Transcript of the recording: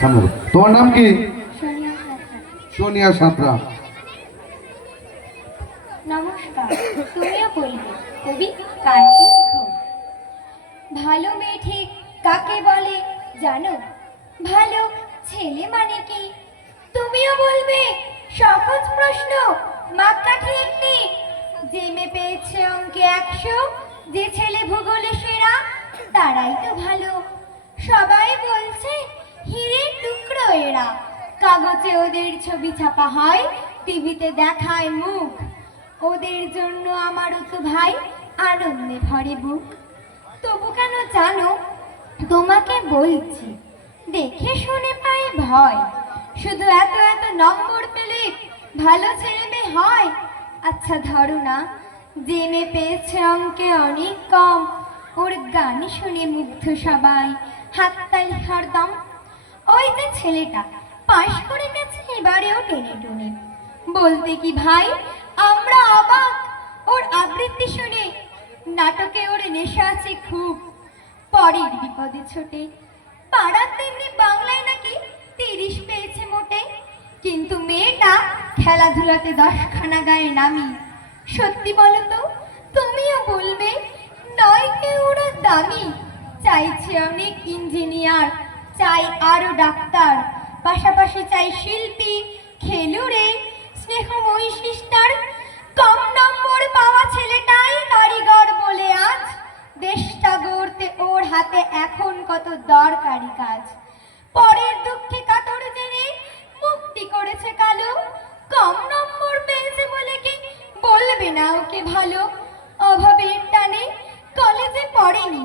তোমার নাম কি? সোনিয়া সাঁতরা। নমস্কার তুমিও বলবে কবি কার্তিক ভালো মেয়ে ঠিক কাকে বলে জানো? ভালো ছেলে মানে কি? তুমিও বলবে সহজ প্রশ্ন মাপকাঠি একটি যে মেয়ে পেয়েছে অঙ্কে একশো যে ছেলে ভূগোলে সেরা তারাই তো ভালো। সবাই বলছে কাগজে ওদের ছবি ছাপা হয়, টিভিতে দেখায় মুখ। ওদের জন্য আমারও তো ভাই, আনন্দে ভরে বুক। তবু কেন জানো, তোমাকে বলছি, দেখে শুনে পাই ভয়। শুধু এত এত নম্বর পেলে ভালো ছেলে মেয়ে হয়। আচ্ছা ধরো না মেয়ে পেয়েছে অঙ্কে অনেক কম। ওর গান শুনে মুগ্ধ সবাই, হাততালি হরদম। ওই যে ছেলেটা পাশ করে গেছে এবারেও টেনে টুনে। বলতে কি ভাই, আমরা অবাক। ওর আবৃত্তি শুনে নাটকে ওর নেশা আছে খুব। পরের বিপদে ছোটে। পাড়ার তেমনি বাংলায় নাকি তিরিশ পেয়েছে মোটে। কিন্তু মেয়েটা খেলাধুলাতে দশখানা গায়ে নামি। সত্যি বলো তো, তুমিও বলবে, নয় কে ওরা দামি। চাইছে অনেক ইঞ্জিনিয়ার, চাই আরও ডাক্তার। পাশাপাশি চাই শিল্পী, খেলুড়ে স্নেহময়ী সিস্টার কম নম্বর পাওয়া ছেলেটাই কারিগর বলে আজ দেশটা গড়তে ওর হাতে এখন কত দরকারি কাজ। পরের দুঃখে কাতর জেনে মুক্তি করেছে কালো। কম নম্বর পেয়েছে বলে কি বলবে না ওকে ভালো? অভাবের টানে কলেজে পড়েনি।